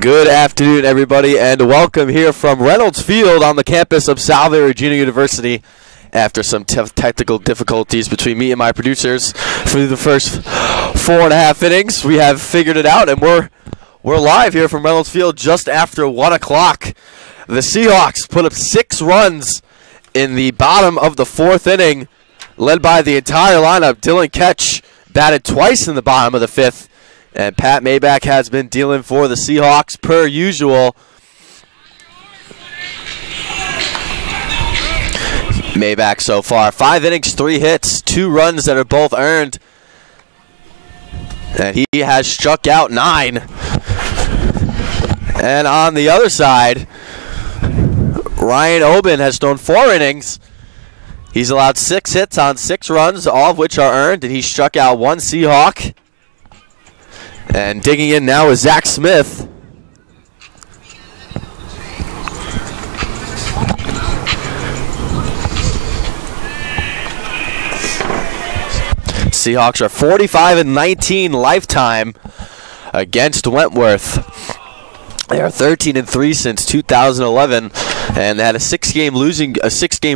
Good afternoon, everybody, and welcome here from Reynolds Field on the campus of Salve Regina University. After some tough technical difficulties between me and my producers for the first 4.5 innings, we have figured it out, and we're live here from Reynolds Field just after 1 o'clock. The Seahawks put up 6 runs in the bottom of the 4th inning, led by the entire lineup. Dylan Ketch batted twice in the bottom of the 5th. And Pat Maybach has been dealing for the Seahawks per usual. Maybach so far, 5 innings, 3 hits, 2 runs that are both earned. And he has struck out 9. And on the other side, Ryan Oben has thrown 4 innings. He's allowed 6 hits on 6 runs, all of which are earned, and he struck out 1 Seahawk. And digging in now is Zach Smith. Seahawks are 45-19 lifetime against Wentworth. They are 13-3 since 2011, and they had a 6-game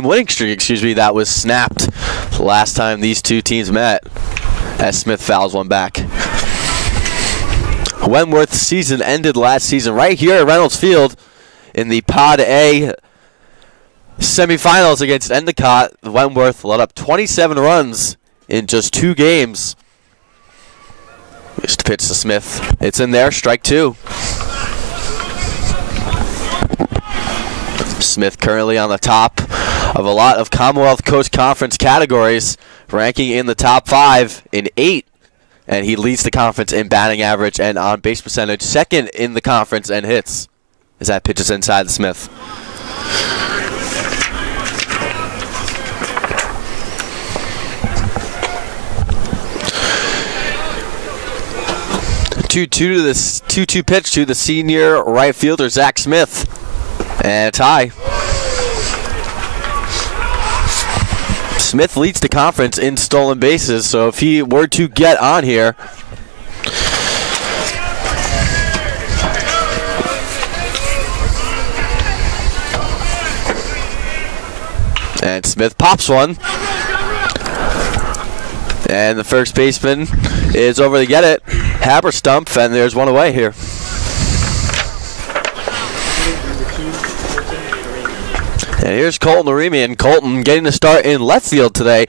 winning streak, that was snapped the last time these two teams met, as Smith fouls one back. Wentworth's season ended last season right here at Reynolds Field in the Pod A semifinals against Endicott. Wentworth let up 27 runs in just 2 games. Just pitch to Smith. It's in there, strike 2. Smith currently on the top of a lot of Commonwealth Coast Conference categories, ranking in the top 5 in 8. And he leads the conference in batting average and on base percentage, second in the conference in hits, as that pitches inside the Smith. Two-two pitch to the senior right fielder Zach Smith, and a tie. Smith leads the conference in stolen bases, so if he were to get on here, and Smith pops one, and the first baseman is over to get it, Haberstump, and there's one away here. And here's Colton Aremian. Colton getting the start in left field today.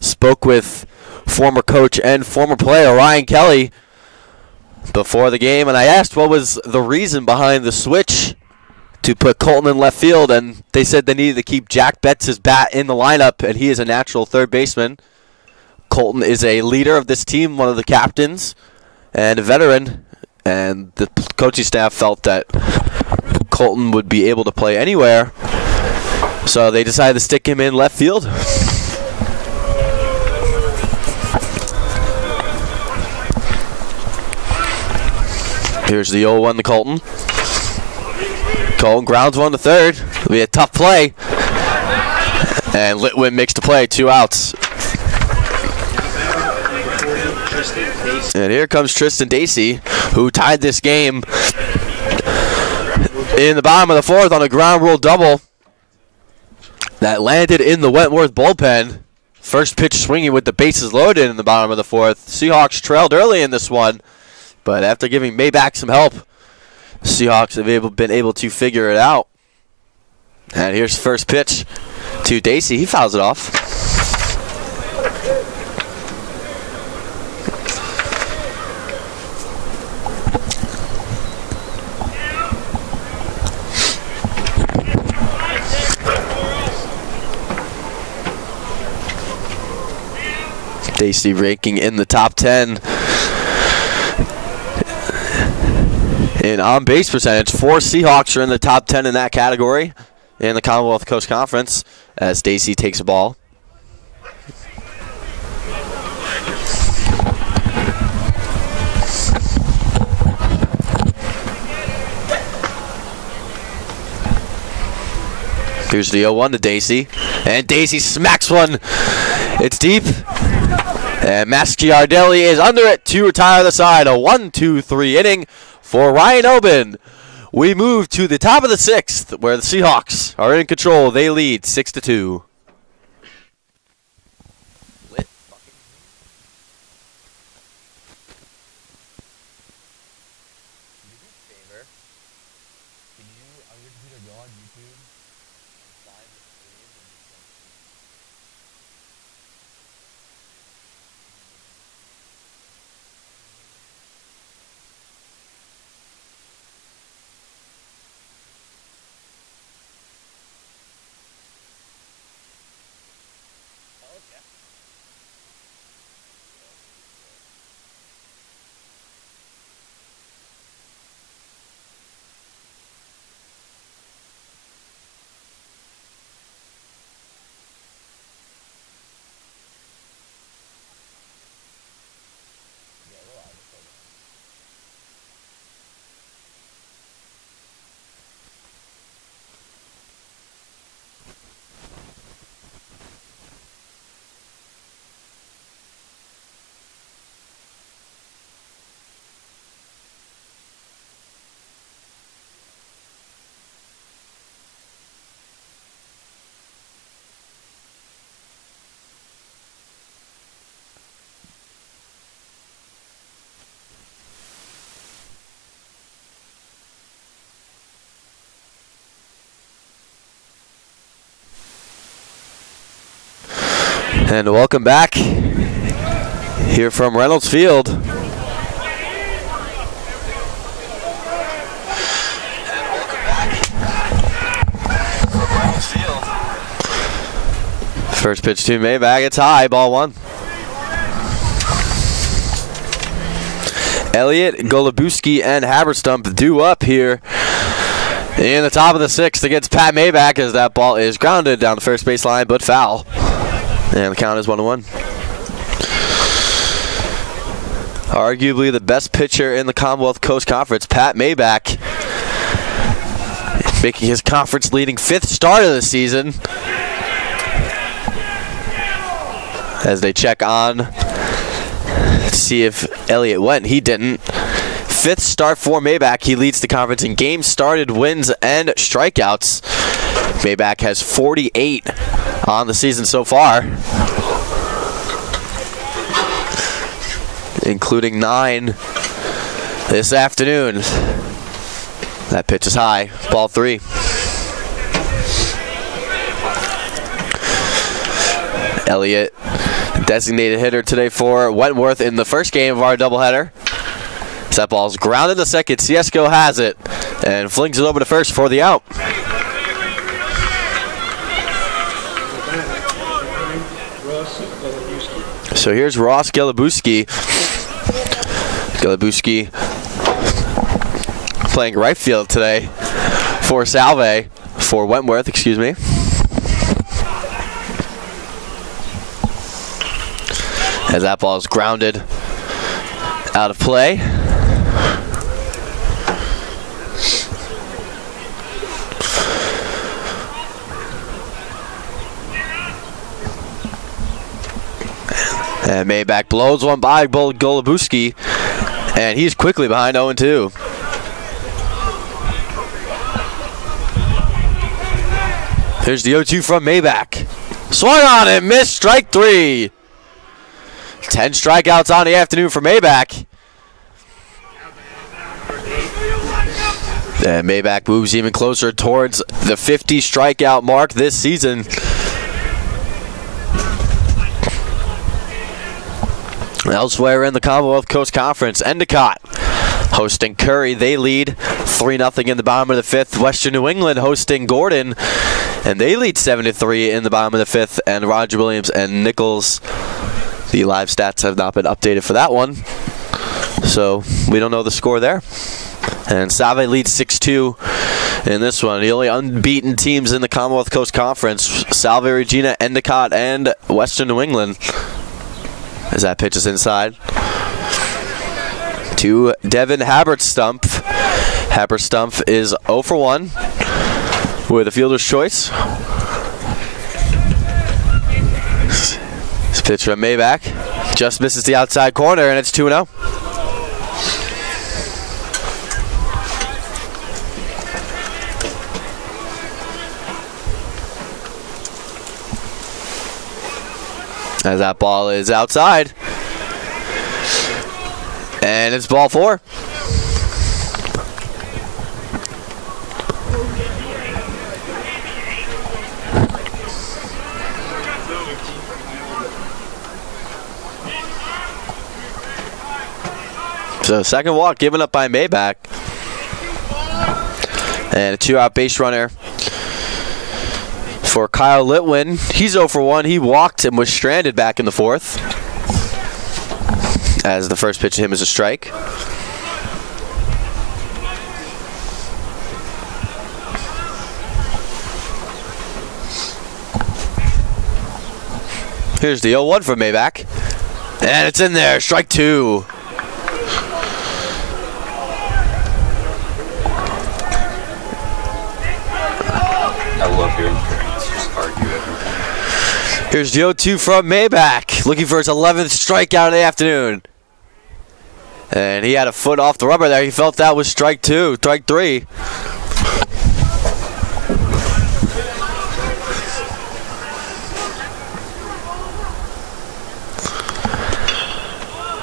Spoke with former coach and former player Ryan Kelly before the game, and I asked what was the reason behind the switch to put Colton in left field, and they said they needed to keep Jack Betts' bat in the lineup, and he is a natural third baseman. Colton is a leader of this team, one of the captains, and a veteran, and the coaching staff felt that Colton would be able to play anywhere. So they decided to stick him in left field. Here's the 0-1 to Colton. Colton grounds one to third. It'll be a tough play. And Litwin makes the play, 2 outs. And here comes Tristan Dacey, who tied this game in the bottom of the 4th on a ground rule double that landed in the Wentworth bullpen. First pitch swinging with the bases loaded in the bottom of the 4th. Seahawks trailed early in this one, but after giving Maybach some help, Seahawks have been able to figure it out. And here's the first pitch to Dacey. He fouls it off. Dacey ranking in the top 10 in on-base percentage. 4 Seahawks are in the top 10 in that category in the Commonwealth Coast Conference as Dacey takes the ball. Here's the 0-1 to Dacey, and Dacey smacks one. It's deep, and Masciardelli is under it to retire the side. A 1-2-3 inning for Ryan Oben. We move to the top of the 6th, where the Seahawks are in control. They lead 6-2. And welcome back here from Reynolds Field. First pitch to Maybach, it's high, ball 1. Elliott, Golubuski, and Haberstump due up here in the top of the 6th against Pat Maybach as that ball is grounded down the first baseline, but foul. And the count is 1-1. Arguably the best pitcher in the Commonwealth Coast Conference, Pat Maybach, making his conference-leading 5th start of the season. As they check on to see if Elliott went, he didn't. 5th start for Maybach. He leads the conference in games started, wins, and strikeouts. Maybach has 48 on the season so far, including 9 this afternoon. That pitch is high, ball 3. Elliott, designated hitter today for Wentworth in the first game of our doubleheader. That ball's grounded to second. Ciesco has it and flings it over to first for the out. So here's Ross Golubuski. Golubuski playing right field today for Wentworth, excuse me. As that ball is grounded out of play. And Maybach blows one by Golubuski, and he's quickly behind 0-2. Here's the 0-2 from Maybach. Swung on and missed, strike 3. 10 strikeouts on the afternoon for Maybach. And Maybach moves even closer towards the 50 strikeout mark this season. Elsewhere in the Commonwealth Coast Conference, Endicott hosting Curry. They lead 3-0 in the bottom of the fifth. Western New England hosting Gordon, and they lead 7-3 in the bottom of the fifth. And Roger Williams and Nichols, the live stats have not been updated for that one, so we don't know the score there. And Salve leads 6-2 in this one. The only unbeaten teams in the Commonwealth Coast Conference, Salve Regina, Endicott, and Western New England. As that pitch is inside to Devin Haberstump. Haberstump is 0 for 1 with a fielder's choice. This pitch from Maybach just misses the outside corner, and it's 2-0. As that ball is outside. And it's ball 4. So second walk given up by Maybach. And a 2-out base runner for Kyle Litwin. He's 0 for 1. He walked and was stranded back in the fourth, as the first pitch to him is a strike. Here's the 0-1 from Maybach. And it's in there. Strike 2. I love hearing parents just argue everything. Here's the 0-2 from Maybach, looking for his 11th strikeout of the afternoon. And he had a foot off the rubber there. He felt that was strike 2, strike 3.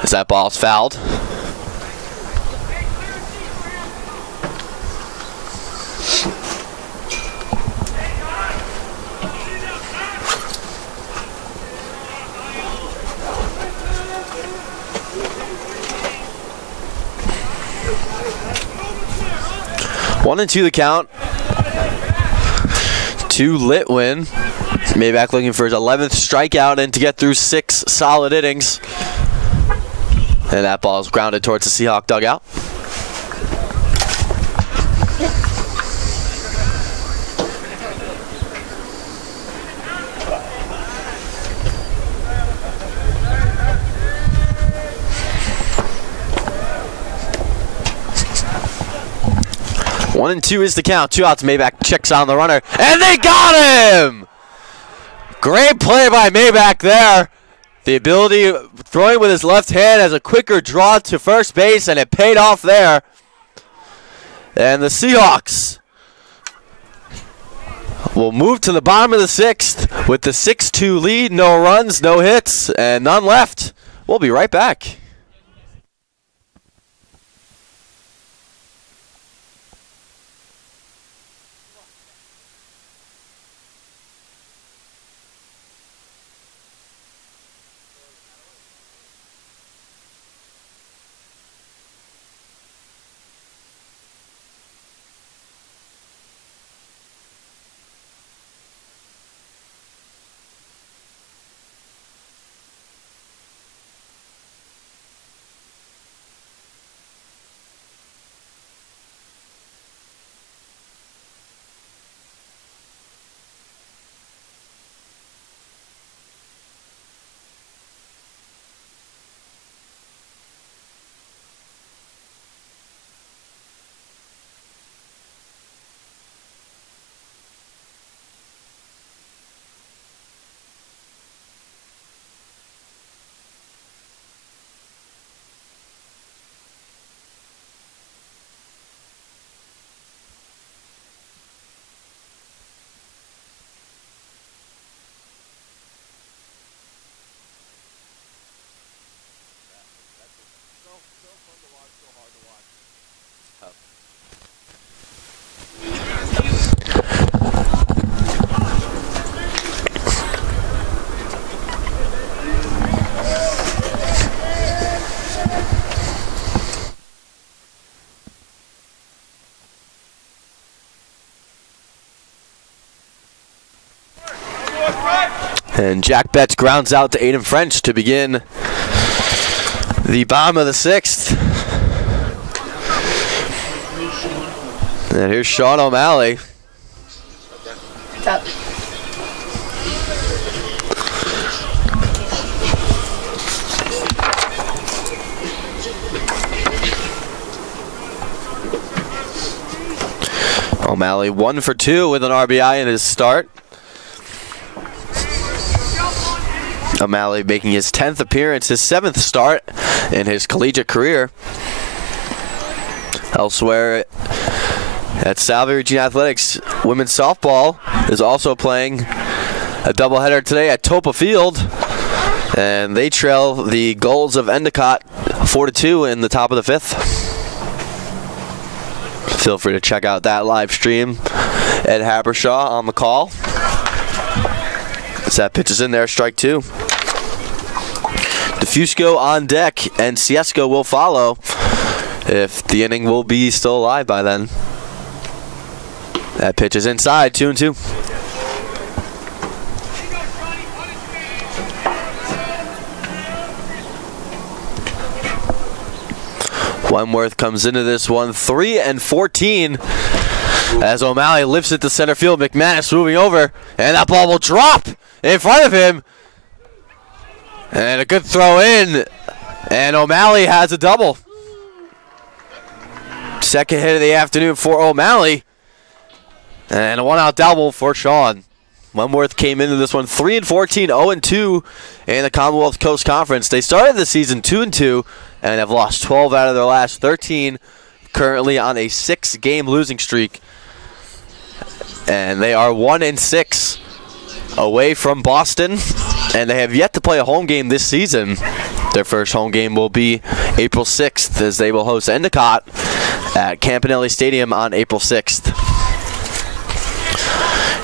As that ball's fouled. One and 2 the count to Litwin. Maybach looking for his 11th strikeout and to get through 6 solid innings. And that ball is grounded towards the Seahawk dugout. One and 2 is the count. 2 outs. Maybach checks on the runner, and they got him! Great play by Maybach there. The ability of throwing with his left hand has a quicker draw to first base, and it paid off there. And the Seahawks will move to the bottom of the 6th with the 6-2 lead. No runs, no hits, and none left. We'll be right back. And Jack Betts grounds out to Aiden French to begin the bottom of the 6th. And here's Sean O'Malley. What's up? O'Malley 1 for 2 with an RBI in his start. O'Malley making his 10th appearance, his 7th start in his collegiate career. Elsewhere at Salve Regina Athletics, women's softball is also playing a doubleheader today at Topa Field. And they trail the Golds of Endicott 4-2 in the top of the 5th. Feel free to check out that live stream. Ed Habershaw on the call. As that pitch is in there, strike 2. Defusco on deck, and Ciesco will follow if the inning will be still alive by then. That pitch is inside, 2-2. Wentworth comes into this one 3-14 as O'Malley lifts it to center field. McManus moving over, and that ball will drop in front of him. And a good throw in, and O'Malley has a double. Second hit of the afternoon for O'Malley, and a 1-out double for Sean. Wentworth came into this one 3-14, 0-2 in the Commonwealth Coast Conference. They started the season 2-2 and have lost 12 out of their last 13, currently on a 6-game losing streak. And they are 1-6 away from Boston, and they have yet to play a home game this season. Their first home game will be April 6th as they will host Endicott at Campanelli Stadium on April 6th.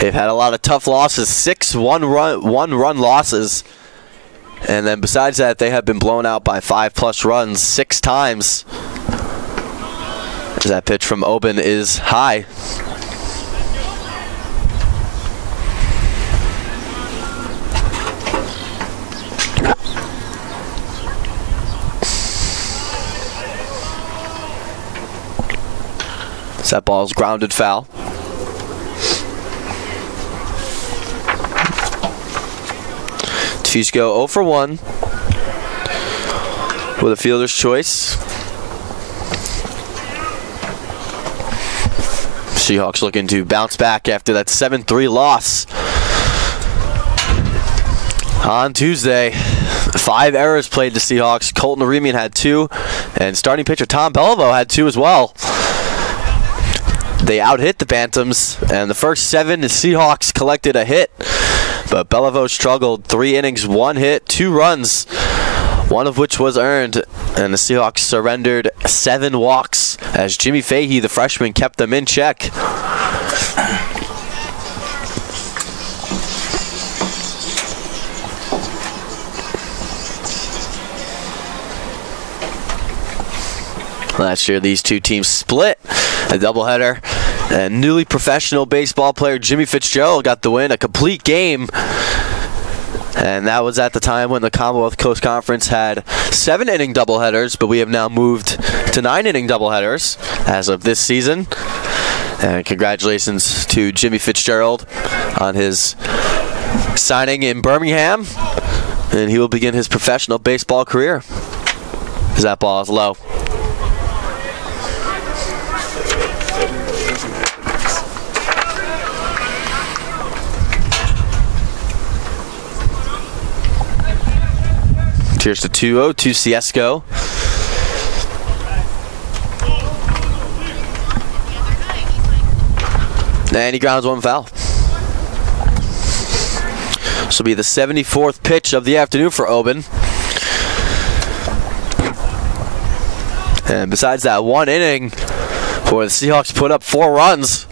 They've had a lot of tough losses, 6 one-run losses. And then besides that, they have been blown out by 5+ runs 6 times. As that pitch from Oben is high. As that ball is grounded foul. Defusco 0 for 1 with a fielder's choice. Seahawks looking to bounce back after that 7-3 loss on Tuesday. 5 errors played the Seahawks. Colton Aremian had 2, and starting pitcher Tom Beliveau had 2 as well. They out-hit the Bantams, and the first 7 the Seahawks collected a hit. But Beliveau struggled. 3 innings, 1 hit, 2 runs, 1 of which was earned. And the Seahawks surrendered 7 walks as Jimmy Fahey, the freshman, kept them in check. Last year, these two teams split a doubleheader. And newly professional baseball player Jimmy Fitzgerald got the win, a complete game. And that was at the time when the Commonwealth Coast Conference had 7-inning doubleheaders, but we have now moved to 9-inning doubleheaders as of this season. And congratulations to Jimmy Fitzgerald on his signing in Birmingham. And he will begin his professional baseball career. As that ball is low. Cheers to 2-0 to Ciesco. And he grounds 1 foul. This will be the 74th pitch of the afternoon for Oben. And besides that 1 inning where the Seahawks put up 4 runs,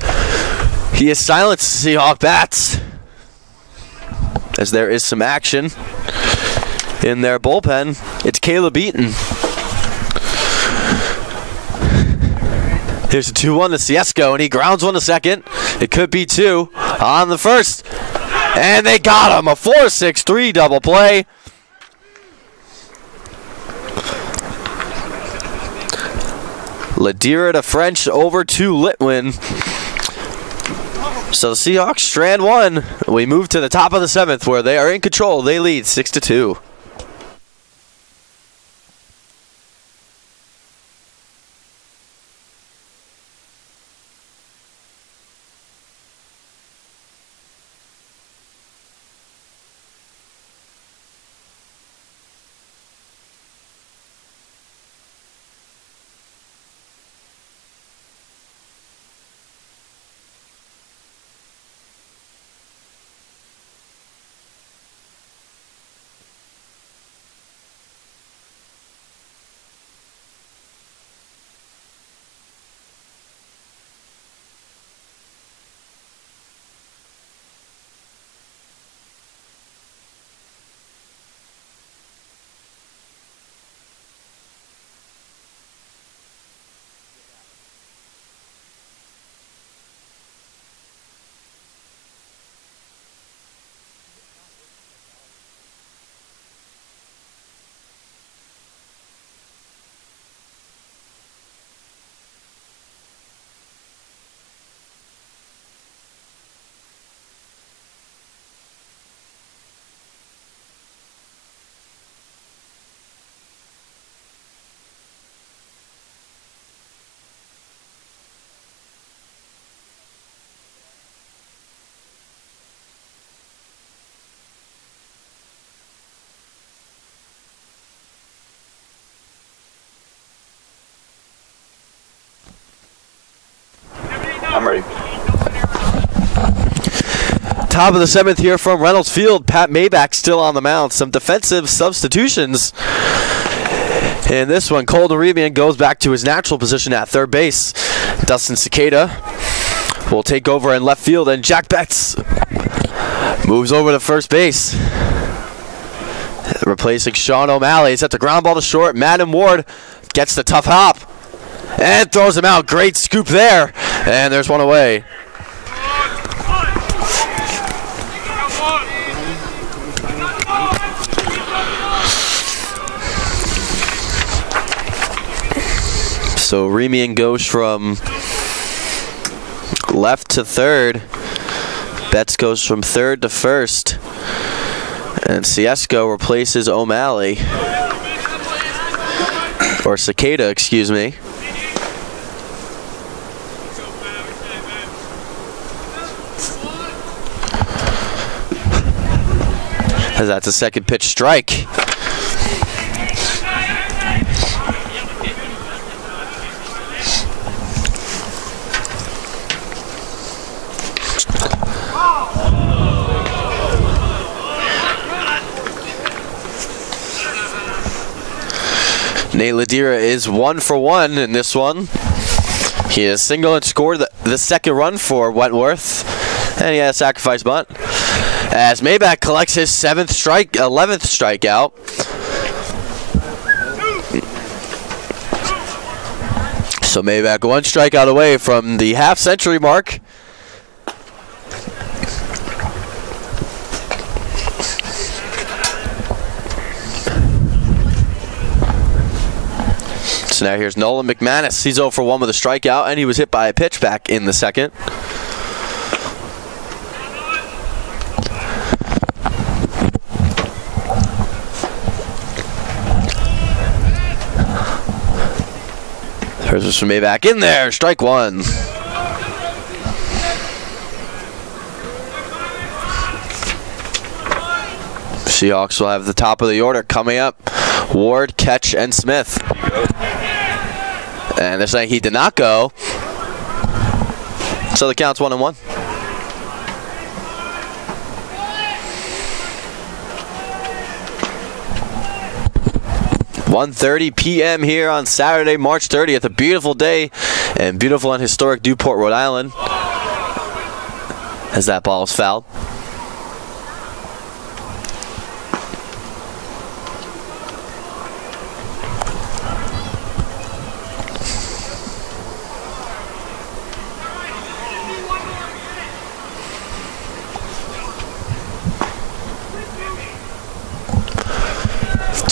he has silenced Seahawk bats. As there is some action in their bullpen, it's Caleb Eaton. Here's a 2-1 to Ciesco, and he grounds 1 to second. It could be 2 on the first. And they got him. A 4-6-3 double play. Ladira to French over to Litwin. So the Seahawks strand one. We move to the top of the 7th where they are in control. They lead 6-2. I'm ready. Top of the 7th here from Reynolds Field. Pat Maybach still on the mound. Some defensive substitutions. In this one, Cole Neremian goes back to his natural position at third base. Dustin Cicada will take over in left field, and Jack Betts moves over to first base, replacing Sean O'Malley. He's at the ground ball to short. Madden Ward gets the tough hop and throws him out. Great scoop there, and there's one away. So Remian goes from left to third. Betts goes from third to first. And Ciesco replaces O'Malley. Or Cicada, excuse me. As that's a second pitch strike. Nate Ladira is 1 for 1 in this one. He has singled and scored the second run for Wentworth, and he had a sacrifice bunt. As Maybach collects his 11th strikeout. So Maybach 1 strikeout away from the half-century mark. So now here's Nolan McManus. He's 0 for 1 with a strikeout, and he was hit by a pitch back in the second. There's from Maybach in there. Strike 1. Seahawks will have the top of the order coming up. Ward, Ketch, and Smith. And they're saying he did not go. So the count's 1-1. (1:30 p.m. here on Saturday, March 30th. A beautiful day and beautiful and historic Newport, Rhode Island. As that ball is fouled.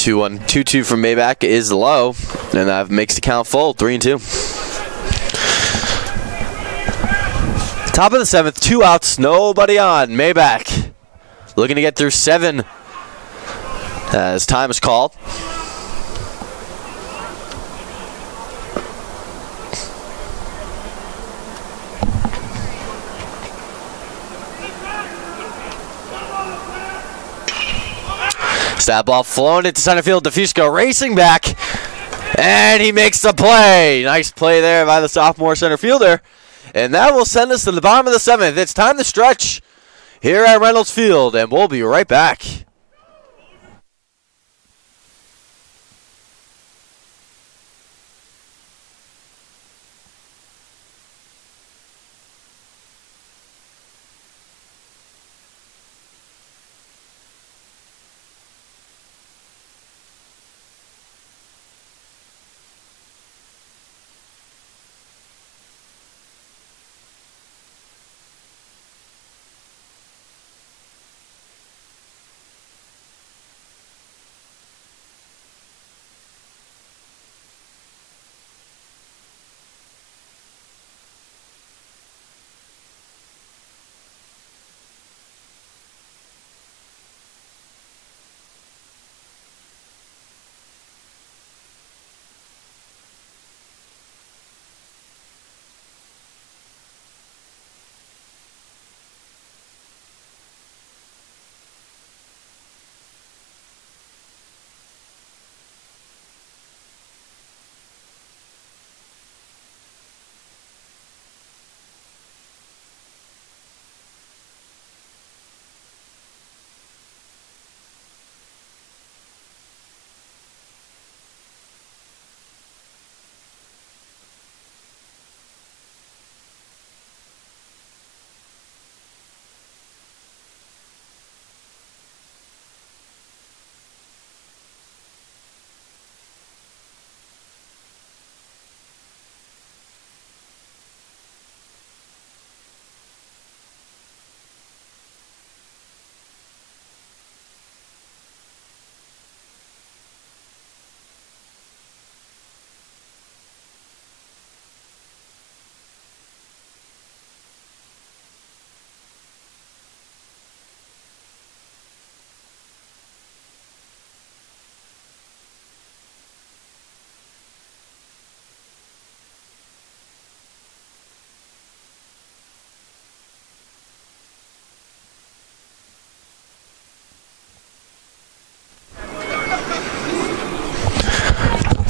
2-1, 2-2 from Maybach is low, and that makes the count full, 3-2. Top of the 7th, 2 outs, nobody on. Maybach looking to get through 7 as time is called. That ball flown into center field. DeFusco racing back, and he makes the play. Nice play there by the sophomore center fielder. And that will send us to the bottom of the 7th. It's time to stretch here at Reynolds Field, and we'll be right back.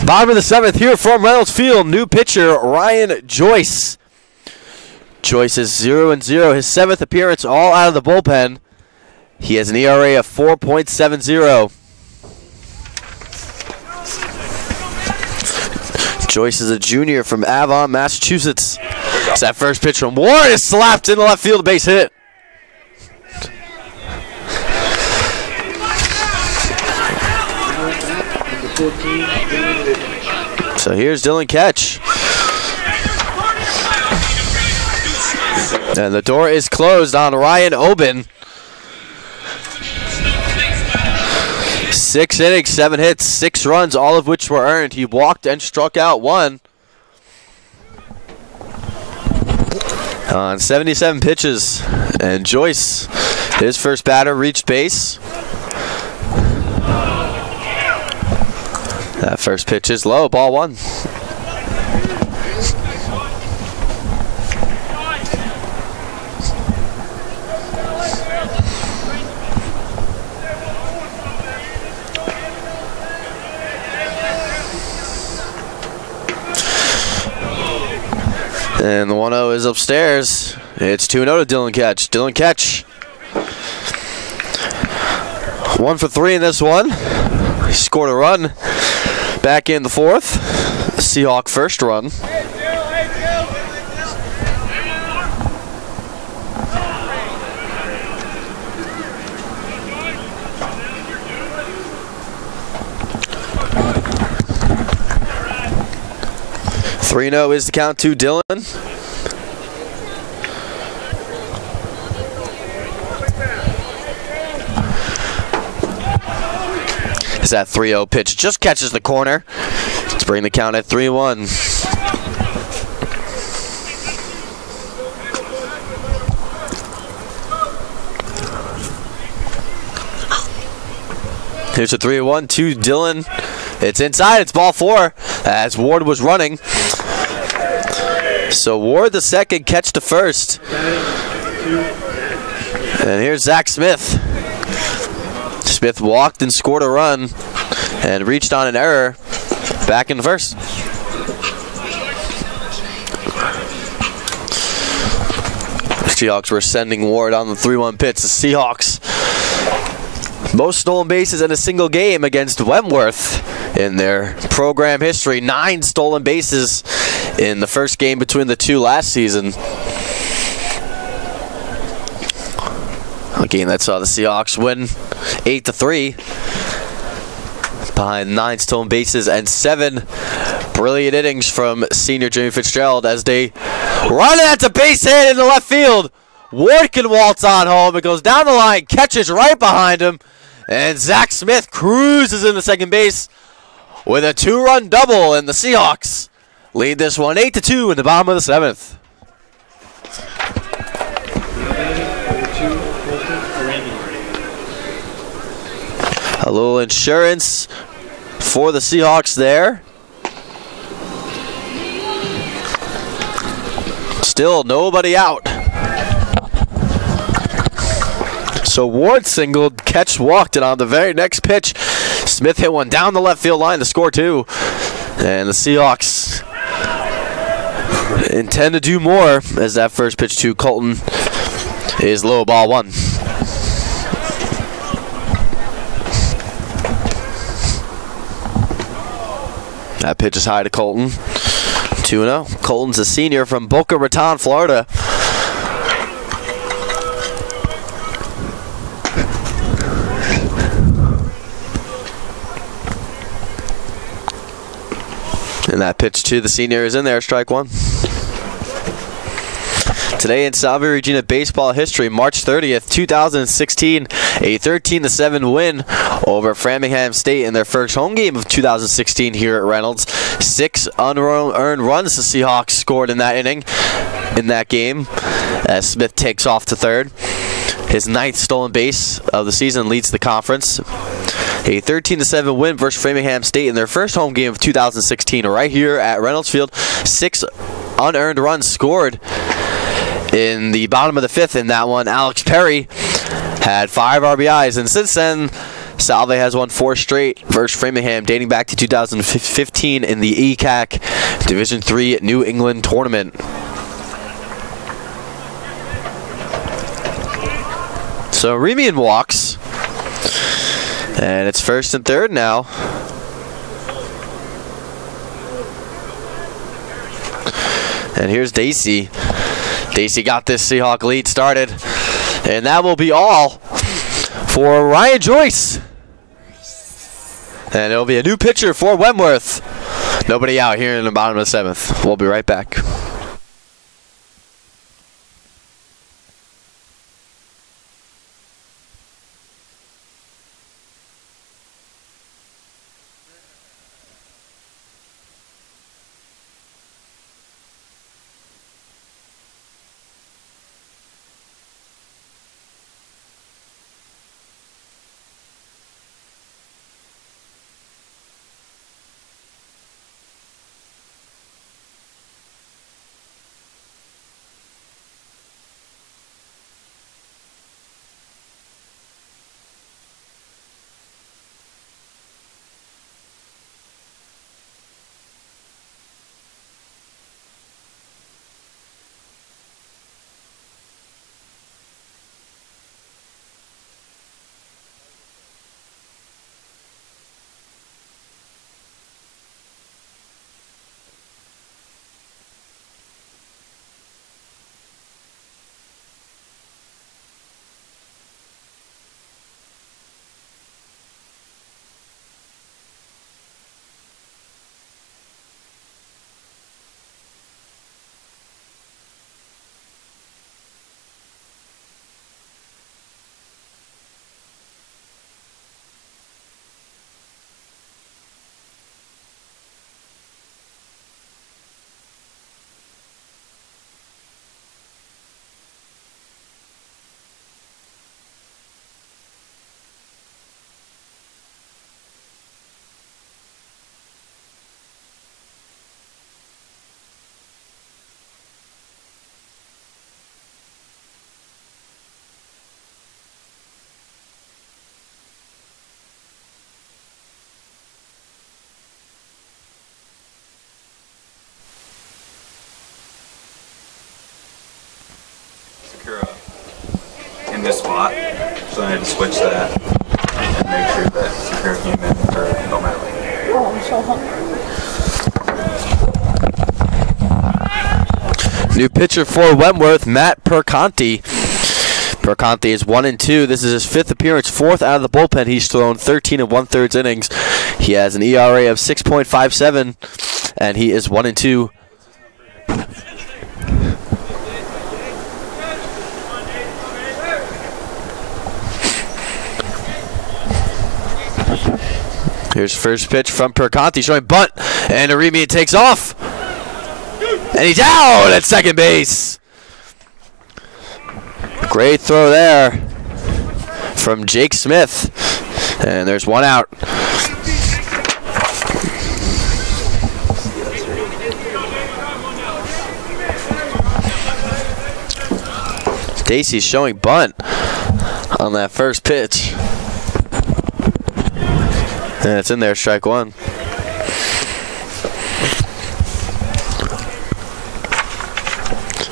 Bottom of the 7th here from Reynolds Field. New pitcher, Ryan Joyce. Joyce is 0-0. His 7th appearance all out of the bullpen. He has an ERA of 4.70. Joyce is a junior from Avon, Massachusetts. It's that first pitch from Ward is slapped in the left field, base hit. So here's Dylan Ketch. And the door is closed on Ryan Oben. 6 innings, 7 hits, 6 runs, all of which were earned. He walked and struck out 1. On 77 pitches. And Joyce, his first batter, reached base. That first pitch is low, ball 1. And the 1-0 is upstairs. It's 2-0 to Dylan Ketch. Dylan Ketch, 1 for 3 in this one. He scored a run back in the 4th. Seahawk first run. Three-0 is the count to Dylan. As that 3-0 pitch just catches the corner to bring the count at 3-1. Here's a 3-1 to Dillon. It's inside. It's ball 4 as Ward was running. So Ward the second, catch to first. And here's Zach Smith. Smith walked and scored a run and reached on an error back in first. The Seahawks were sending Ward on the 3-1 pitch. The Seahawks most stolen bases in a single game against Wentworth in their program history. 9 stolen bases in the first game between the two last season. A game that saw the Seahawks win 8-3 behind 9 stolen bases and 7 brilliant innings from senior Jimmy Fitzgerald as they run it at the base hit into left field. Ward can waltz on home. It goes down the line, catches right behind him, and Zach Smith cruises into second base with a 2-run double, and the Seahawks lead this one 8-2 in the bottom of the 7th. A little insurance for the Seahawks there. Still nobody out. So Ward singled, catch walked, and on the very next pitch, Smith hit one down the left field line to score 2. And the Seahawks intend to do more as that first pitch to Colton is low, ball 1. That pitch is high to Colton. 2-0. Colton's a senior from Boca Raton, Florida. And that pitch to the senior is in there, strike 1. Today in Salve Regina baseball history, March 30th, 2016, a 13-7 win over Framingham State in their first home game of 2016 here at Reynolds. 6 unearned runs the Seahawks scored in that inning, in that game, as Smith takes off to third. His 9th stolen base of the season leads the conference. A 13-7 win versus Framingham State in their first home game of 2016 right here at Reynolds Field. 6 unearned runs scored in the bottom of the 5th in that one. Alex Perry had 5 RBIs, and since then, Salve has won 4 straight versus Framingham, dating back to 2015 in the ECAC Division III New England tournament. So Remian walks, and it's first and third now. And here's Dacey. Dacey got this Seahawk lead started, and that will be all for Ryan Joyce. And it'll be a new pitcher for Wentworth. Nobody out here in the bottom of the 7th. We'll be right back. lot, so I had to switch that and make sure that Superior came in for O'Malley. Oh, I'm so hungry. New pitcher for Wentworth, Matt Perconti. Perconti is 1-2. This is his 5th appearance, 4th out of the bullpen. He's thrown 13 1/3 innings. He has an ERA of 6.57, and he is 1-2. Here's first pitch from Perconti, showing bunt, and Arimi takes off. And he's out at second base. Great throw there from Jake Smith. And there's one out. Stacy's showing bunt on that first pitch. And it's in there, strike one.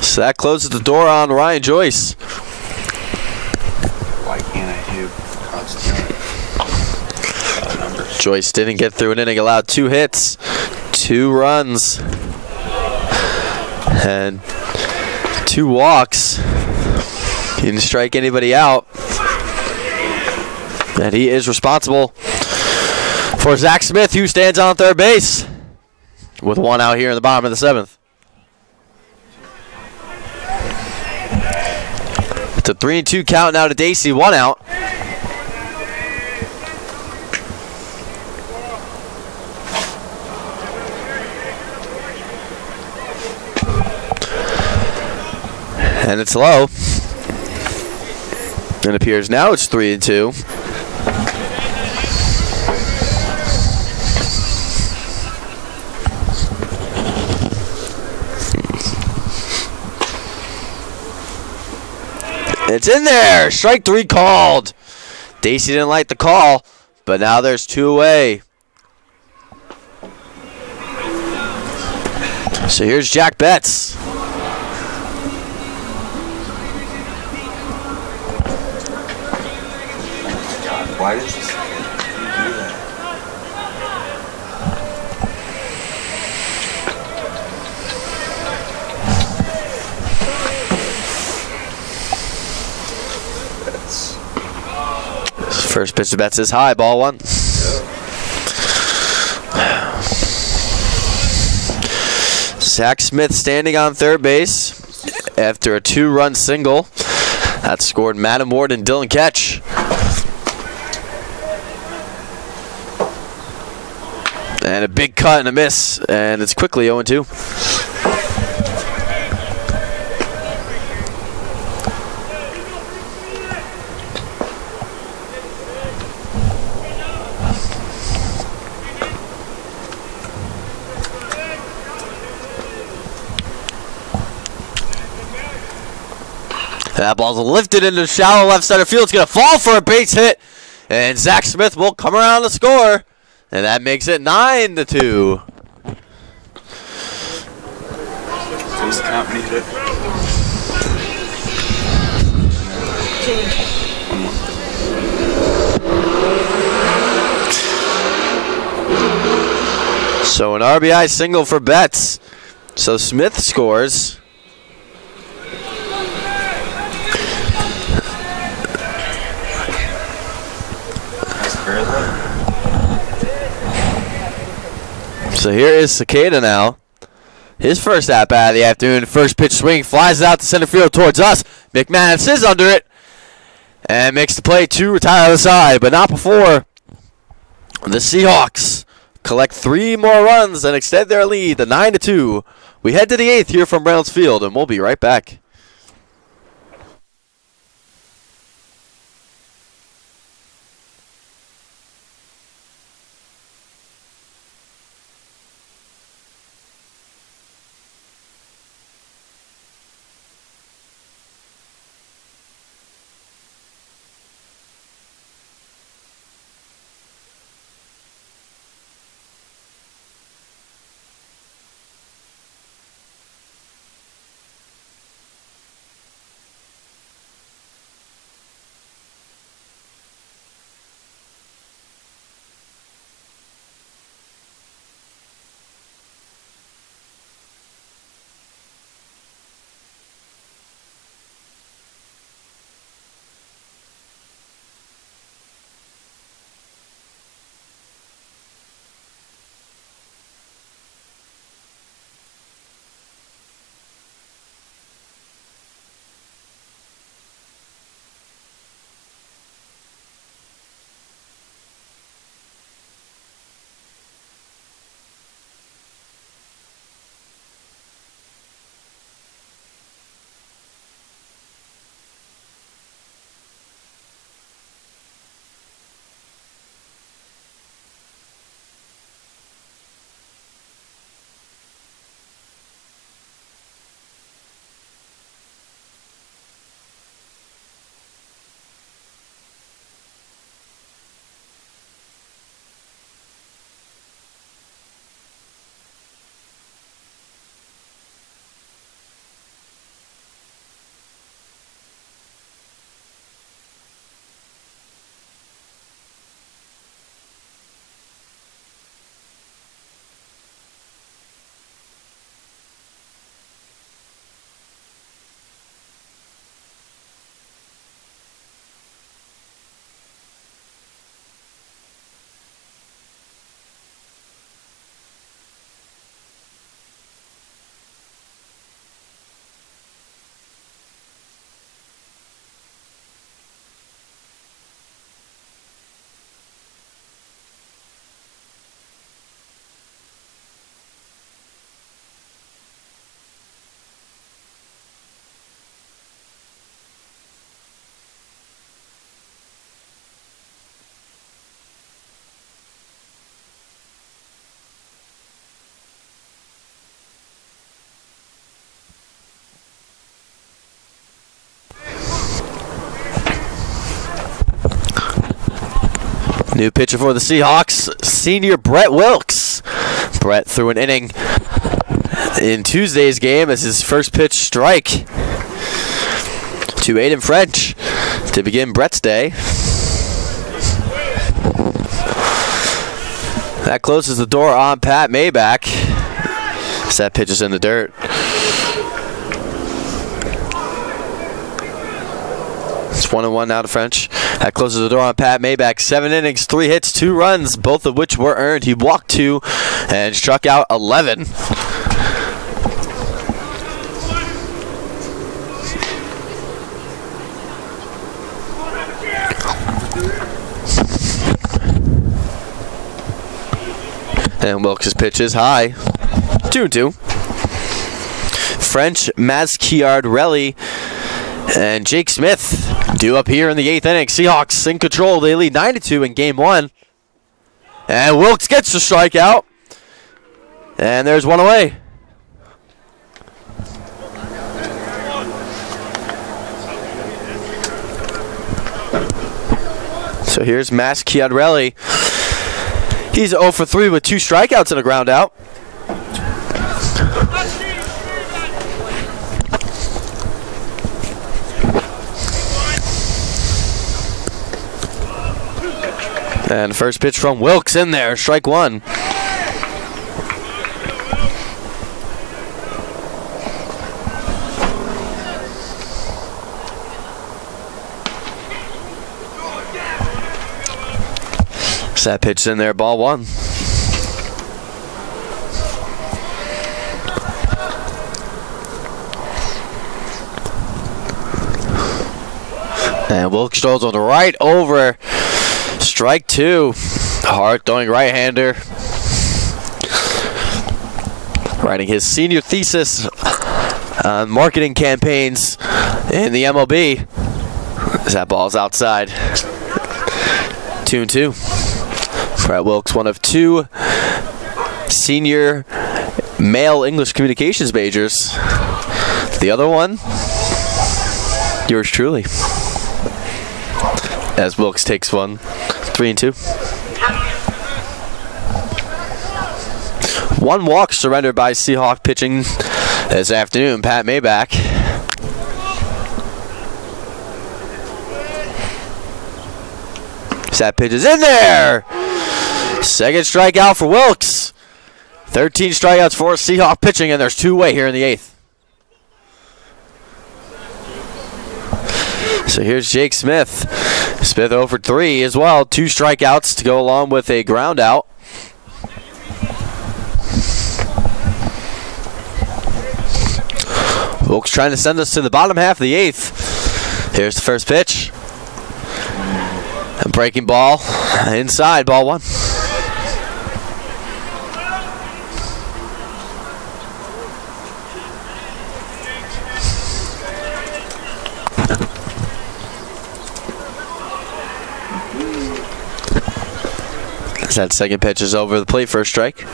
So that closes the door on Ryan Joyce. Why can't I do constant numbers? Joyce didn't get through an inning, allowed 2 hits, 2 runs, and 2 walks. He didn't strike anybody out. And he is responsible for Zach Smith, who stands on third base with 1 out here in the bottom of the 7th. It's a 3-2 count now to Dacey, 1 out. And it's low. It appears now it's 3-2. It's in there. Strike 3 called. Dacey didn't like the call, but now there's 2 away. So here's Jack Betts. Why does this do that? First pitch to Betts is high, ball 1. Zach Smith standing on third base after a 2-run single. That scored Madam Ward and Dylan Ketch. And a big cut and a miss, and it's quickly 0-2. That ball's lifted into shallow left center field. It's going to fall for a base hit. And Zach Smith will come around to score. And that makes it 9-2. Does the count need it? So an RBI single for Betts. So Smith scores. So here is Cicada now. His first at-bat of the afternoon. First pitch swing. Flies out to center field towards us. McManus is under it. And makes the play to retire on the side. But not before the Seahawks collect 3 more runs and extend their lead to 9-2. We head to the 8th here from Reynolds Field, and we'll be right back. New pitcher for the Seahawks, senior Brett Wilkes. Brett threw an inning in Tuesday's game as his first pitch strike to Aiden French to begin Brett's day. That closes the door on Pat Maybach. That pitch is in the dirt. It's 1-1 now to French. That closes the door on Pat Maybach. 7 innings, 3 hits, 2 runs, both of which were earned. He walked 2 and struck out 11. And Wilkes' pitch is high. 2-2. French, Mazciardelli, and Jake Smith due up here in the 8th inning. Seahawks in control. They lead 9-2 in game 1. And Wilkes gets the strikeout. And there's one away. So here's Mazciardelli. He's 0 for 3 with 2 strikeouts and a ground out. And first pitch from Wilkes in there, strike 1. That pitch in there, ball 1. And Wilkes strolls on the right over. Strike 2. Hard throwing right-hander. Writing his senior thesis on marketing campaigns in the MLB. That ball's outside. 2-2. Brett Wilkes, one of 2 senior male English communications majors. The other one, yours truly. As Wilkes takes one, 3-2. 1 walk surrendered by Seahawk pitching this afternoon, Pat Maybach. That pitch is in there! Second strikeout for Wilkes. 13 strikeouts for Seahawk pitching, and there's 2 away here in the 8th. So here's Jake Smith. Smith 0 for 3 as well. 2 strikeouts to go along with a ground out. Wilkes trying to send us to the bottom half of the 8th. Here's the first pitch. A breaking ball inside, ball 1. That second pitch is over the plate for a strike.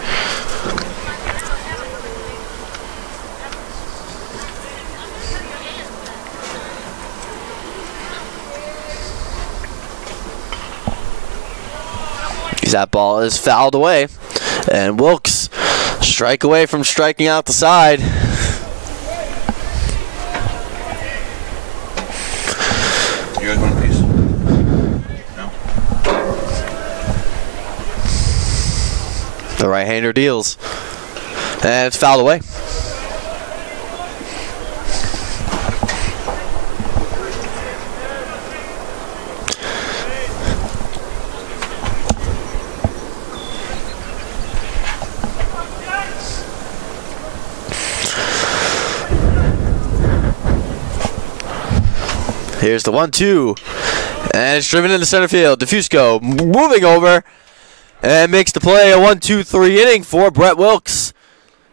That ball is fouled away, and Wilkes strike away from striking out the side. You guys want a piece? No. The right-hander deals, and it's fouled away. Here's the 1-2, and it's driven into center field. DeFusco moving over and makes the play. A 1-2-3 inning for Brett Wilkes.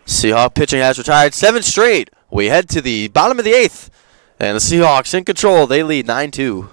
Seahawk pitching has retired 7 straight. We head to the bottom of the 8th, and the Seahawks in control. They lead 9-2.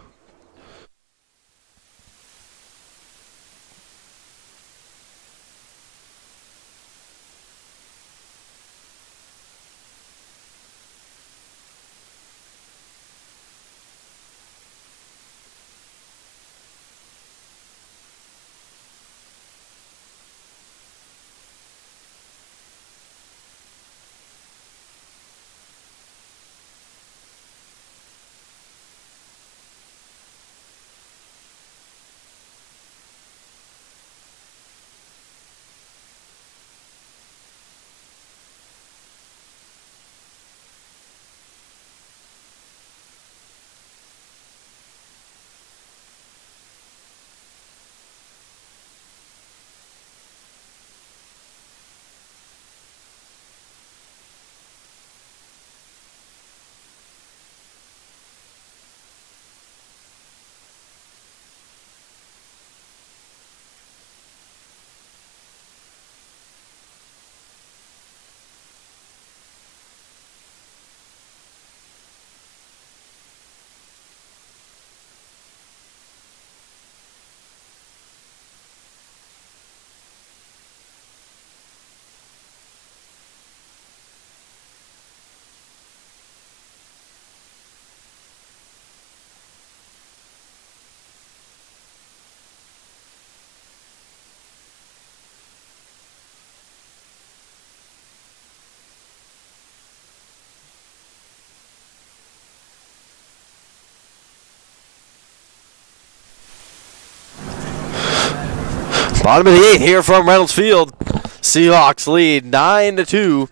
Bottom of the 8th here from Reynolds Field. Seahawks lead 9-2.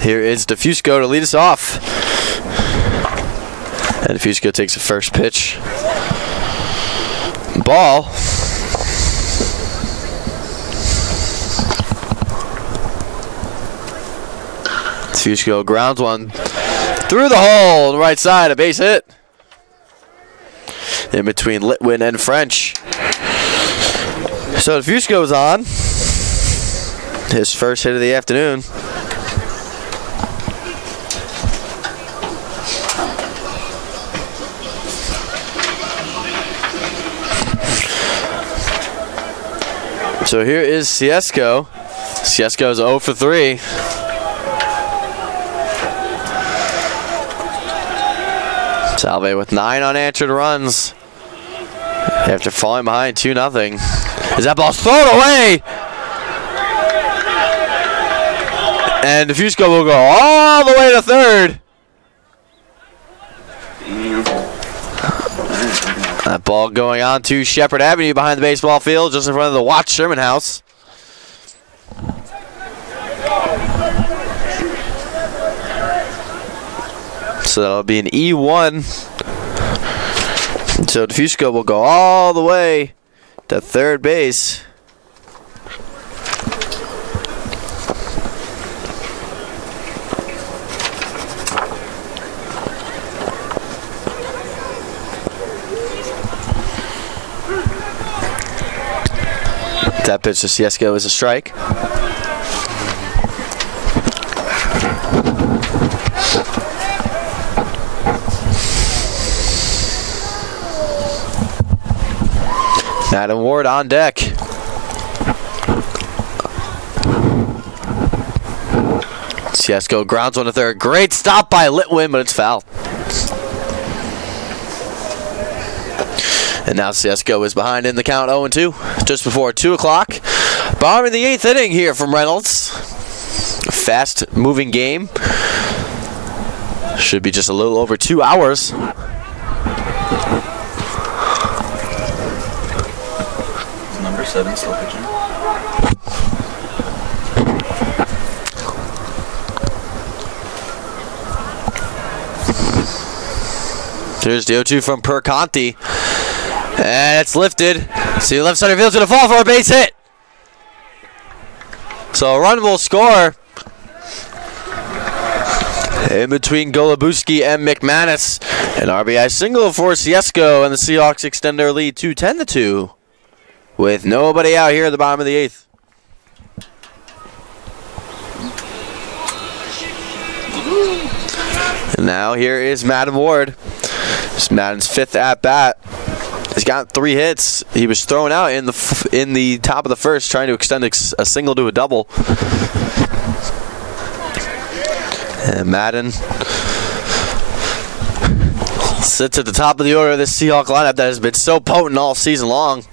Here is Defusco to lead us off. And Defusco takes the first pitch. Ball. Defusco grounds one through the hole on the right side, a base hit. In between Litwin and French. So Defusco's on. His first hit of the afternoon. So here is Ciesco. Ciesco's 0 for 3. Salve with 9 unanswered runs after falling behind 2-0. As that ball's thrown away, and Defusco will go all the way to third. That ball going on to Shepherd Avenue behind the baseball field, just in front of the Watts Sherman House. So that'll be an E1. So Defusco will go all the way to third base. That pitch to Ciesco is a strike. Adam Ward on deck. Ciesco grounds one to third. Great stop by Litwin, but it's foul. And now Ciesco is behind in the count 0-2, just before 2 o'clock. Bottom of the 8th inning here from Reynolds. Fast moving game. Should be just a little over 2 hours. Number 7 still pitching. There's the 0-2 from Perconti. And it's lifted. See, left center field's going to fall for a base hit. So a run will score. In between Golubuski and McManus. An RBI single for Ciesco, and the Seahawks extend their lead to 10-2. With nobody out here at the bottom of the 8th. And now here is Madden Ward. It's Madden's 5th at-bat. He's got 3 hits. He was thrown out in the top of the first, trying to extend a single to a double. And Madden sits at the top of the order of this Seahawk lineup that has been so potent all season long.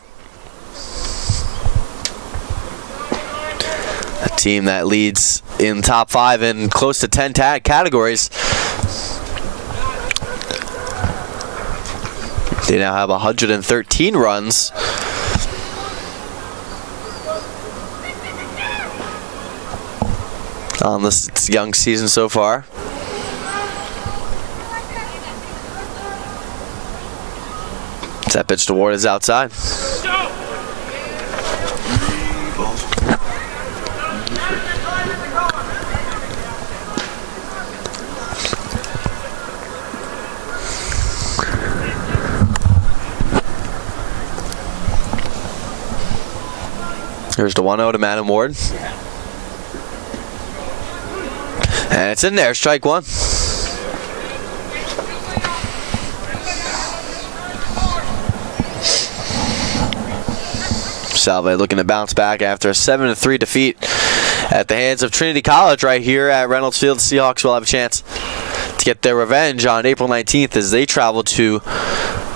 A team that leads in top 5 in close to 10 categories. They now have 113 runs. On this young season so far. That pitch to Ward is outside. Here's the 1-0 to Madden Ward. And it's in there, strike one. Salve looking to bounce back after a 7-3 defeat at the hands of Trinity College right here at Reynolds Field. The Seahawks will have a chance to get their revenge on April 19th as they travel to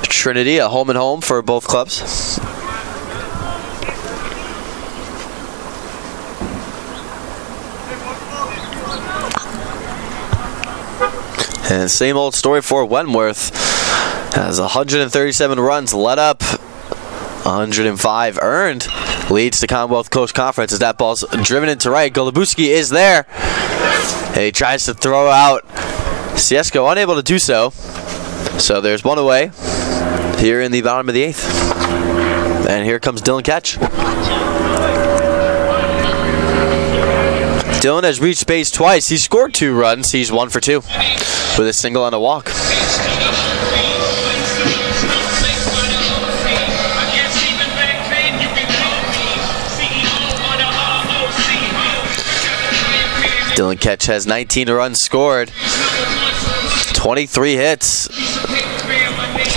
Trinity, a home and home for both clubs. And same old story for Wentworth. Has 137 runs let up, 105 earned. Leads the Commonwealth Coast Conference as that ball's driven into right. Golubuski is there. And he tries to throw out. Siesko unable to do so. So there's one away here in the bottom of the 8th. And here comes Dylan Ketch. Dylan has reached base twice. He scored 2 runs. He's 1 for 2 with a single and a walk. Dylan Ketch has 19 runs scored, 23 hits,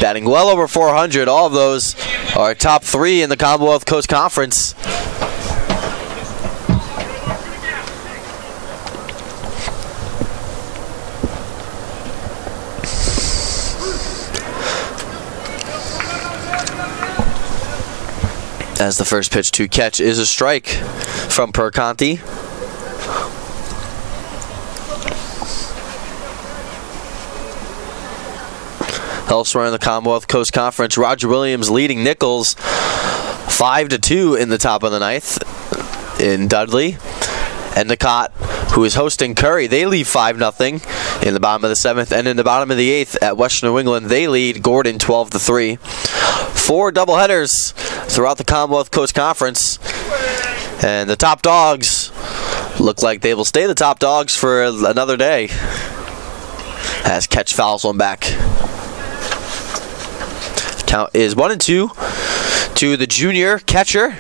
batting well over 400. All of those are top 3 in the Commonwealth Coast Conference. As the first pitch to Ketch is a strike from Perconti. Elsewhere in the Commonwealth Coast Conference, Roger Williams leading Nichols 5-2 in the top of the 9th in Dudley. Endicott, who is hosting Curry, they lead 5-0 in the bottom of the 7th. And in the bottom of the 8th at Western New England, they lead Gordon 12-3. 4 doubleheaders throughout the Commonwealth Coast Conference. And the top dogs look like they will stay the top dogs for another day. As Ketch fouls one back. Count is 1-2 to the junior catcher.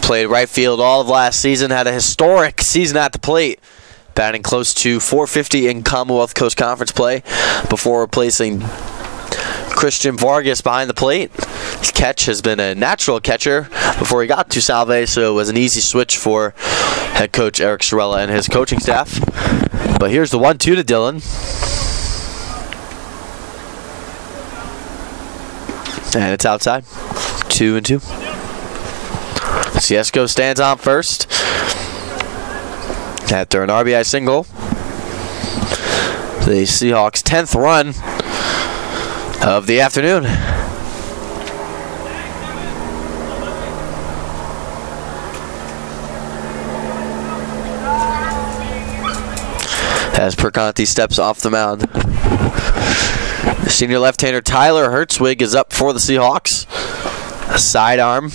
Played right field all of last season. Had a historic season at the plate. Batting close to .450 in Commonwealth Coast Conference play before replacing Christian Vargas behind the plate. Ketch has been a natural catcher before he got to Salve, so it was an easy switch for head coach Eric Sorella and his coaching staff. But here's the 1-2 to Dylan. And it's outside. 2-2. Siesko stands on first after an RBI single. The Seahawks' 10th run of the afternoon. As Perconti steps off the mound. The senior left-hander Tyler Hertzwig is up for the Seahawks. A sidearm.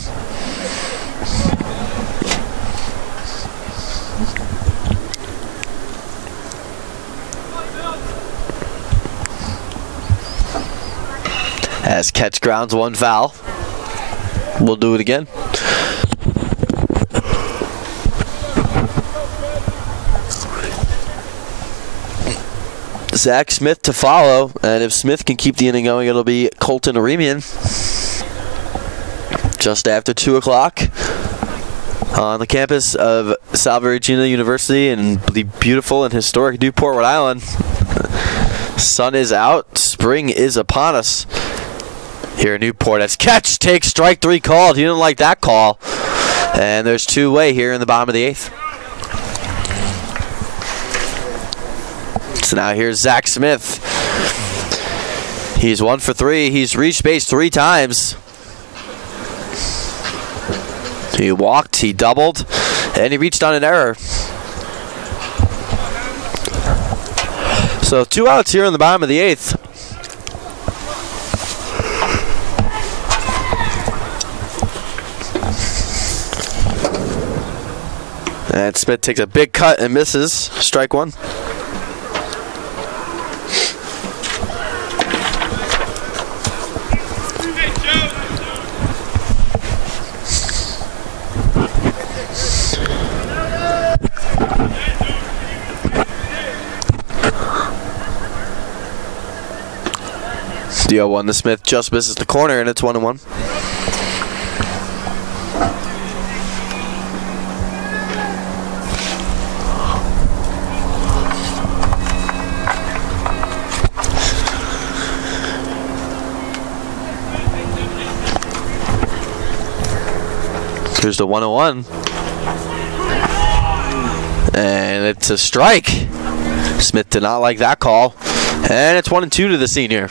As Ketch grounds one foul. We'll do it again. Zach Smith to follow, and if Smith can keep the inning going, it'll be Colton Aremian. Just after 2 o'clock on the campus of Salve Regina University in the beautiful and historic Newport, Rhode Island. Sun is out, spring is upon us here in Newport. As Ketch takes strike 3 called. He didn't like that call. And there's 2 away here in the bottom of the 8th. So now here's Zach Smith. He's 1 for 3. He's reached base 3 times. He walked, he doubled, and he reached on an error. So 2 outs here in the bottom of the 8th. And Smith takes a big cut and misses. Strike 1. The 0-1 to Smith just misses the corner, and it's 1-1. Here's the 1-0-1. And it's a strike. Smith did not like that call. And it's 1-2 to the senior.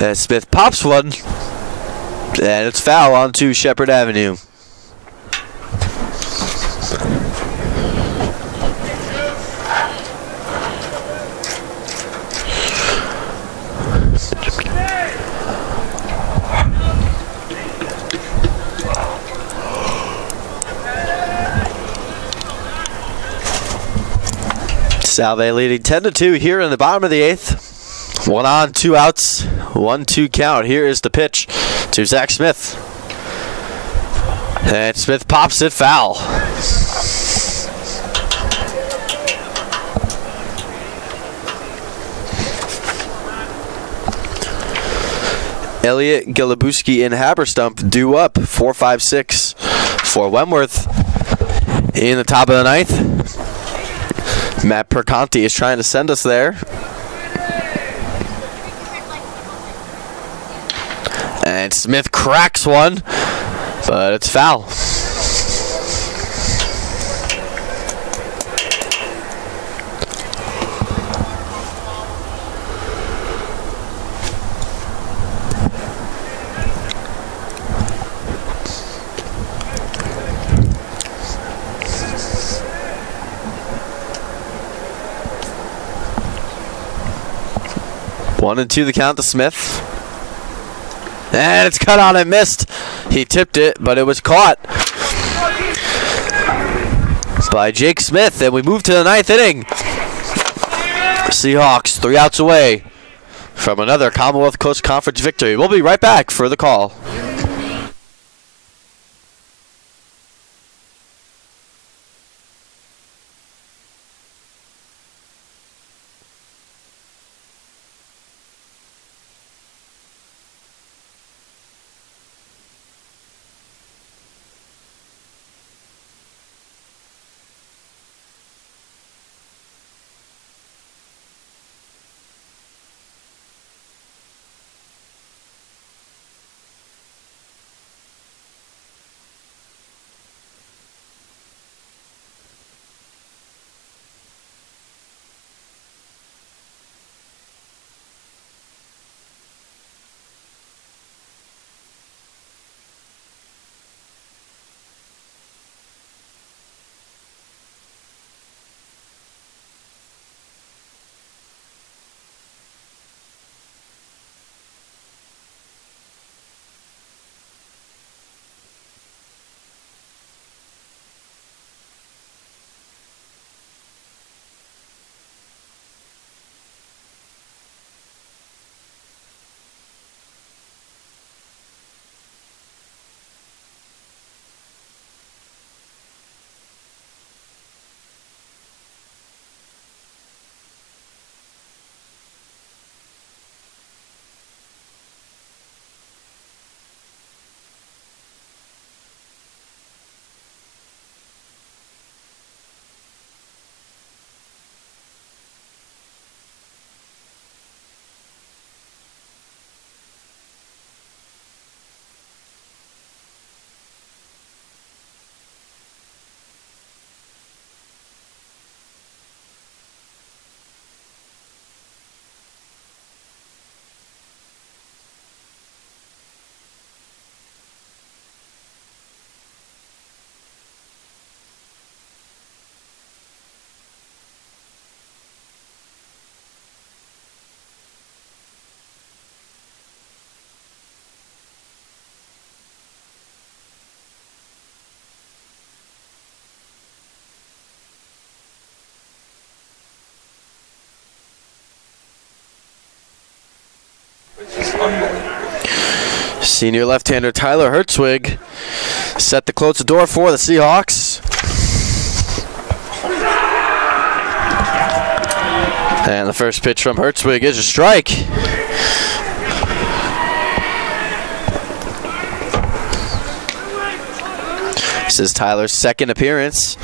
And Smith pops one. And it's foul onto Shepherd Avenue. Salve leading 10-2 here in the bottom of the 8th. 1 on, 2 outs, 1-2 count. Here is the pitch to Zach Smith. And Smith pops it foul. Elliott, Gilabowski, and Haberstump due up 4-5-6 for Wentworth in the top of the 9th. Matt Perconti is trying to send us there. And Smith cracks one, but it's foul. One and two the count to Smith. And it's cut on and missed. He tipped it, but it was caught by Jake Smith. And we move to the 9th inning. Seahawks 3 outs away from another Commonwealth Coast Conference victory. We'll be right back for the call. Senior left-hander Tyler Hertzwig set to close the door for the Seahawks. And the first pitch from Hertzwig is a strike. This is Tyler's second appearance.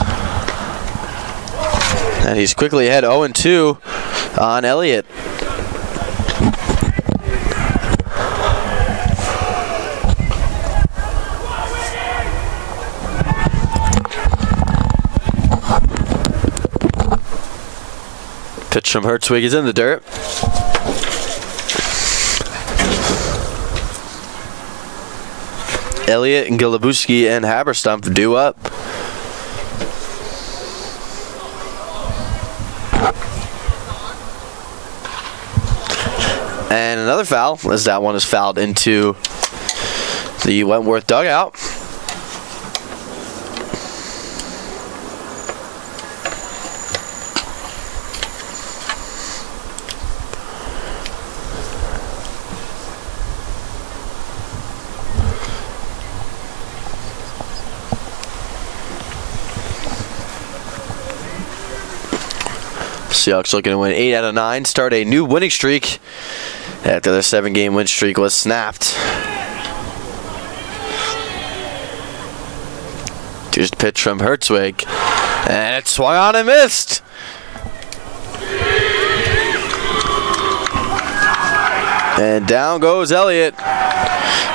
And he's quickly ahead 0-2 on Elliott. Pitch from Hertzwig is in the dirt. Elliott and Golubuski and Haberstump due up. And another foul, as that one is fouled into the Wentworth dugout. Seahawks looking to win 8 out of 9, start a new winning streak after their 7-game win streak was snapped. Here's the pitch from Hertzwig, and it swung on and missed. And down goes Elliott.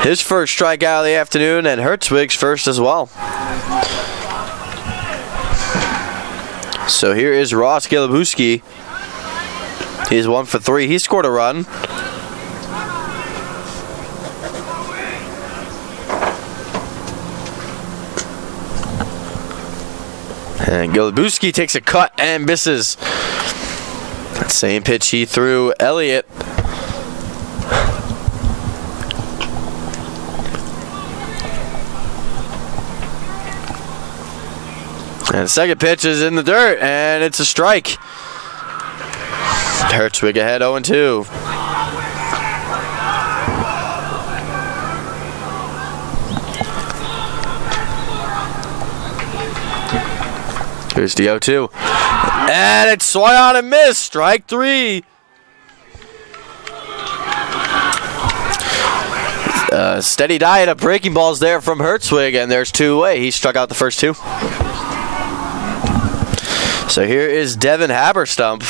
His first strikeout of the afternoon, and Hertzwig's first as well. So here is Ross Golubuski. He's 1 for 3. He scored a run. And Golubuski takes a cut and misses. That same pitch he threw Elliott. And the second pitch is in the dirt, and it's a strike. Hertzwig ahead 0-2. Here's the 0-2. And it swung on and missed. Strike 3. Steady diet of breaking balls there from Hertzwig, and there's 2 away. He struck out the first 2. So here is Devin Haberstump.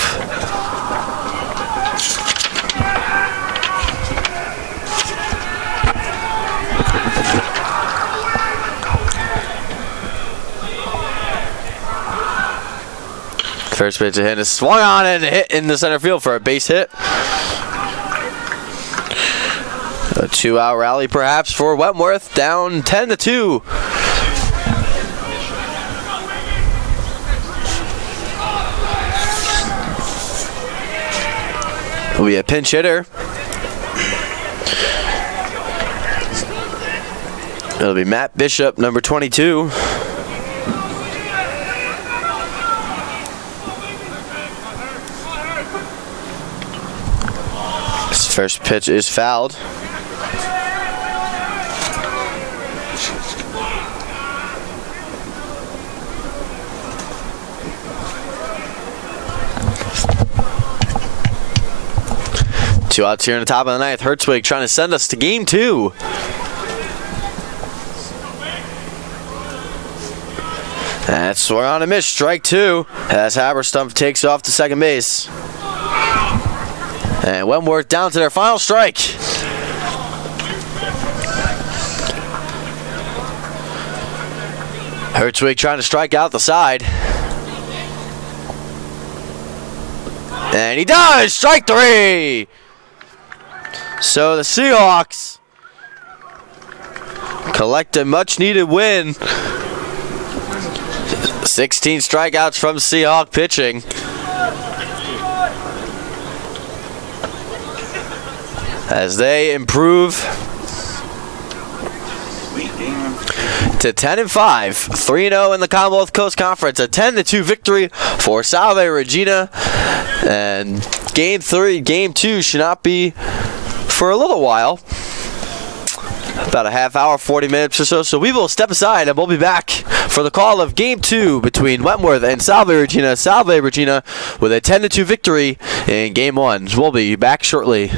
First pitch ahead is swung on and hit in the center field for a base hit. A 2-out rally perhaps for Wentworth, down 10-2. Will be a pinch hitter. It'll be Matt Bishop, number 22. His first pitch is fouled. Two outs here in the top of the 9th. Hertzwig trying to send us to game 2. That's swung on a miss. Strike 2 as Haberstump takes off to second base. And Wentworth down to their final strike. Hertzwig trying to strike out the side. And he does! Strike 3! So the Seahawks collect a much-needed win. 16 strikeouts from Seahawk pitching. As they improve to 10-5, 3-0 in the Commonwealth Coast Conference. A 10-2 victory for Salve Regina. And game 2 should not be for a little while. About a half hour, 40 minutes or so. So we will step aside and we'll be back for the call of game 2 between Wentworth and Salve Regina. Salve Regina with a 10-2 victory in game 1. We'll be back shortly.